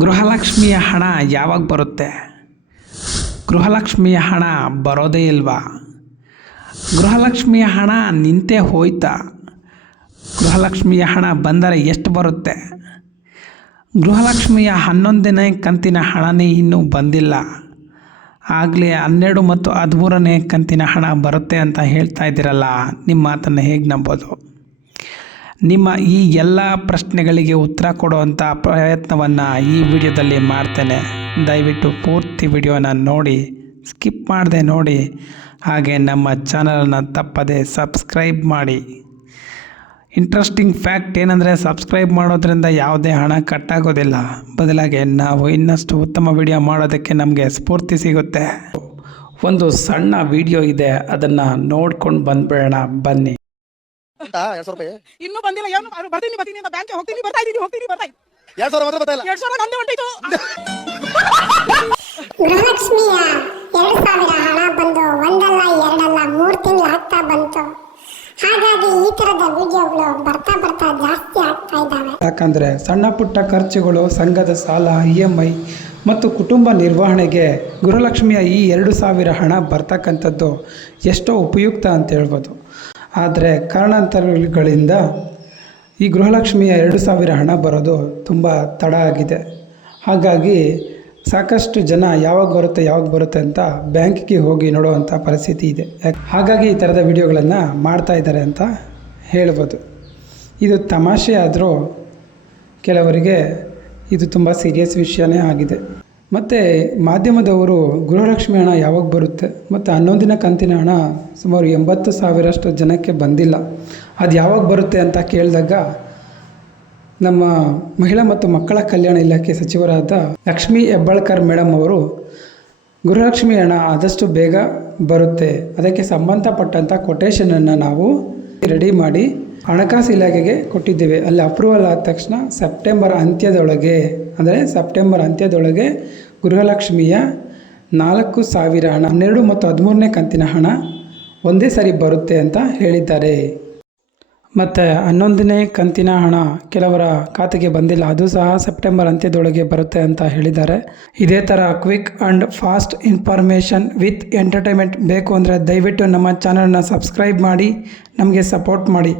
ಗೃಹಲಕ್ಷ್ಮಿಯ ಹಣ ಯಾವಾಗ ಬರುತ್ತೆ? ಗೃಹಲಕ್ಷ್ಮಿಯ ಹಣ ಬರೋದೇ ಇಲ್ವಾ? ಗೃಹಲಕ್ಷ್ಮಿಯ ಹಣ ನಿಂತೇ ಹೋಯ್ತಾ? ಗೃಹಲಕ್ಷ್ಮಿಯ ಹಣ ಬಂದರೆ ಎಷ್ಟು ಬರುತ್ತೆ? ಗೃಹಲಕ್ಷ್ಮಿಯ ಹನ್ನೊಂದನೇ ಕಂತಿನ ಹಣನೇ ಇನ್ನೂ ಬಂದಿಲ್ಲ. ಆಗಲೇ ಹನ್ನೆರಡು ಮತ್ತು ಹದಿಮೂರನೇ ಕಂತಿನ ಹಣ ಬರುತ್ತೆ ಅಂತ ಹೇಳ್ತಾ ಇದ್ದೀರಲ್ಲ, ನಿಮ್ಮ ಮಾತನ್ನು ಹೇಗೆ ನಂಬೋದು? ನಿಮ್ಮ ಈ ಎಲ್ಲ ಪ್ರಶ್ನೆಗಳಿಗೆ ಉತ್ತರ ಕೊಡುವಂಥ ಪ್ರಯತ್ನವನ್ನು ಈ ವಿಡಿಯೋದಲ್ಲಿ ಮಾಡ್ತೇನೆ. ದಯವಿಟ್ಟು ಪೂರ್ತಿ ವಿಡಿಯೋನ ನೋಡಿ, ಸ್ಕಿಪ್ ಮಾಡದೆ ನೋಡಿ, ಹಾಗೆ ನಮ್ಮ ಚಾನಲನ್ನು ತಪ್ಪದೆ ಸಬ್ಸ್ಕ್ರೈಬ್ ಮಾಡಿ. ಇಂಟ್ರೆಸ್ಟಿಂಗ್ ಫ್ಯಾಕ್ಟ್ ಏನಂದರೆ ಸಬ್ಸ್ಕ್ರೈಬ್ ಮಾಡೋದ್ರಿಂದ ಯಾವುದೇ ಹಣ ಕಟ್ಟಾಗೋದಿಲ್ಲ. ಬದಲಾಗಿ ನಾವು ಇನ್ನಷ್ಟು ಉತ್ತಮ ವಿಡಿಯೋ ಮಾಡೋದಕ್ಕೆ ನಮಗೆ ಸ್ಫೂರ್ತಿ ಸಿಗುತ್ತೆ. ಒಂದು ಸಣ್ಣ ವಿಡಿಯೋ ಇದೆ, ಅದನ್ನು ನೋಡ್ಕೊಂಡು ಬಂದ್ಬಿಡೋಣ, ಬನ್ನಿ. ಉಂಟಾ ಎರಡ್ ಸಾವಿರ ರೂಪಾಯಿ. ಇನ್ನೂ ಬಂದಿಲ್ಲ ಏನು ಬರ್ತೀನಿ ಬರ್ತೀನಿ ಅಂತ ಬ್ಯಾಂಕ್ ಹೋಗ್ತೀನಿ ಬರ್ತಾ ಇದ್ದೀನಿ ಹೋಗ್ತೀನಿ ಬರ್ತಾ ಇದ್ದೀನಿ ಎರಡ್ ಸಾವಿರ ಮಾತ್ರ ಬರ್ತಾ ಇಲ್ಲ. ಎರಡ್ ಸಾವಿರ ನಂದೇ ಹೊಂಟಿತು ಗೃಹಲಕ್ಷ್ಮಿಯ ಎರಡು ಸಾವಿರ ಹಣ ಬಂದು ಒಂದಲ್ಲ ಎರಡಲ್ಲ ಮೂರು ತಿಂಗಳು ಆಗ್ತಾ ಬಂತು. ಹಾಗಾಗಿ ಈ ತರದ ವಿಡಿಯೋಗಳು ಬರ್ತಾ ಬರ್ತಾ ಜಾಸ್ತಿ ಆಗ್ತಾ ಇದ್ದಾವೆ. ಯಾಕಂದರೆ ಸಣ್ಣ ಪುಟ್ಟ ಖರ್ಚುಗಳು ಸಂಘದ ಸಾಲ ಇ ಎಂ ಐ ಮತ್ತು ಕುಟುಂಬ ನಿರ್ವಹಣೆಗೆ ಗೃಹಲಕ್ಷ್ಮಿಯ ಈ ಎರಡು ಸಾವಿರ ಹಣ ಬರ್ತಕ್ಕಂಥದ್ದು ಎಷ್ಟೋ ಉಪಯುಕ್ತ ಅಂತ ಹೇಳ್ಬೋದು. ಆದರೆ ಕಾರಣಾಂತರಗಳಿಂದ ಈ ಗೃಹಲಕ್ಷ್ಮಿಯ ಎರಡು ಸಾವಿರ ಹಣ ಬರೋದು ತುಂಬ ತಡ ಆಗಿದೆ. ಹಾಗಾಗಿ ಸಾಕಷ್ಟು ಜನ ಯಾವಾಗ ಬರುತ್ತೆ ಯಾವಾಗ ಬರುತ್ತೆ ಅಂತ ಬ್ಯಾಂಕಿಗೆ ಹೋಗಿ ನೋಡುವಂಥ ಪರಿಸ್ಥಿತಿ ಇದೆ. ಹಾಗಾಗಿ ಈ ಥರದ ವಿಡಿಯೋಗಳನ್ನು ಮಾಡ್ತಾ ಇದ್ದಾರೆ ಅಂತ ಹೇಳ್ಬೋದು. ಇದು ತಮಾಷೆ ಆದರೂ ಕೆಲವರಿಗೆ ಇದು ತುಂಬ ಸೀರಿಯಸ್ ವಿಷಯನೇ ಆಗಿದೆ. ಮತ್ತು ಮಾಧ್ಯಮದವರು ಗೃಹಲಕ್ಷ್ಮಿ ಹಣ ಯಾವಾಗ ಬರುತ್ತೆ? ಮತ್ತು ಹನ್ನೊಂದಿನ ಕಂತಿನ ಹಣ ಸುಮಾರು ಎಂಬತ್ತು ಸಾವಿರಷ್ಟು ಜನಕ್ಕೆ ಬಂದಿಲ್ಲ. ಅದು ಯಾವಾಗ ಬರುತ್ತೆ ಅಂತ ಕೇಳಿದಾಗ ನಮ್ಮ ಮಹಿಳಾ ಮತ್ತು ಮಕ್ಕಳ ಕಲ್ಯಾಣ ಇಲಾಖೆ ಸಚಿವರಾದ ಲಕ್ಷ್ಮೀ ಹೆಬ್ಬಾಳ್ಕರ್ ಮೇಡಮ್ ಅವರು, ಗೃಹಲಕ್ಷ್ಮಿ ಹಣ ಆದಷ್ಟು ಬೇಗ ಬರುತ್ತೆ. ಅದಕ್ಕೆ ಸಂಬಂಧಪಟ್ಟಂಥ ಕೊಟೇಶನನ್ನು ನಾವು ರೆಡಿ ಮಾಡಿ ಹಣಕಾಸು ಇಲಾಖೆಗೆ ಕೊಟ್ಟಿದ್ದೇವೆ. ಅಲ್ಲಿ ಅಪ್ರೂವಲ್ ಆದ ತಕ್ಷಣ ಸೆಪ್ಟೆಂಬರ್ ಅಂತ್ಯದೊಳಗೆ, ಅಂದರೆ ಸೆಪ್ಟೆಂಬರ್ ಅಂತ್ಯದೊಳಗೆ ಗೃಹಲಕ್ಷ್ಮಿಯ ನಾಲ್ಕು ಸಾವಿರ ಹಣ, ಹನ್ನೆರಡು ಮತ್ತು ಹದಿಮೂರನೇ ಕಂತಿನ ಹಣ ಒಂದೇ ಸಾರಿ ಬರುತ್ತೆ ಅಂತ ಹೇಳಿದ್ದಾರೆ. ಮತ್ತು ಹನ್ನೊಂದನೇ ಕಂತಿನ ಹಣ ಕೆಲವರ ಖಾತೆಗೆ ಬಂದಿಲ್ಲ. ಅದು ಸಹ ಸೆಪ್ಟೆಂಬರ್ ಅಂತ್ಯದೊಳಗೆ ಬರುತ್ತೆ ಅಂತ ಹೇಳಿದ್ದಾರೆ. ಇದೇ ಥರ quick and fast information with entertainment ಬೇಕು ಅಂದರೆ ದಯವಿಟ್ಟು ನಮ್ಮ ಚಾನಲ್ನ ಸಬ್ಸ್ಕ್ರೈಬ್ ಮಾಡಿ, ನಮಗೆ ಸಪೋರ್ಟ್ ಮಾಡಿ.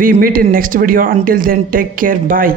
We meet in next video until then take care bye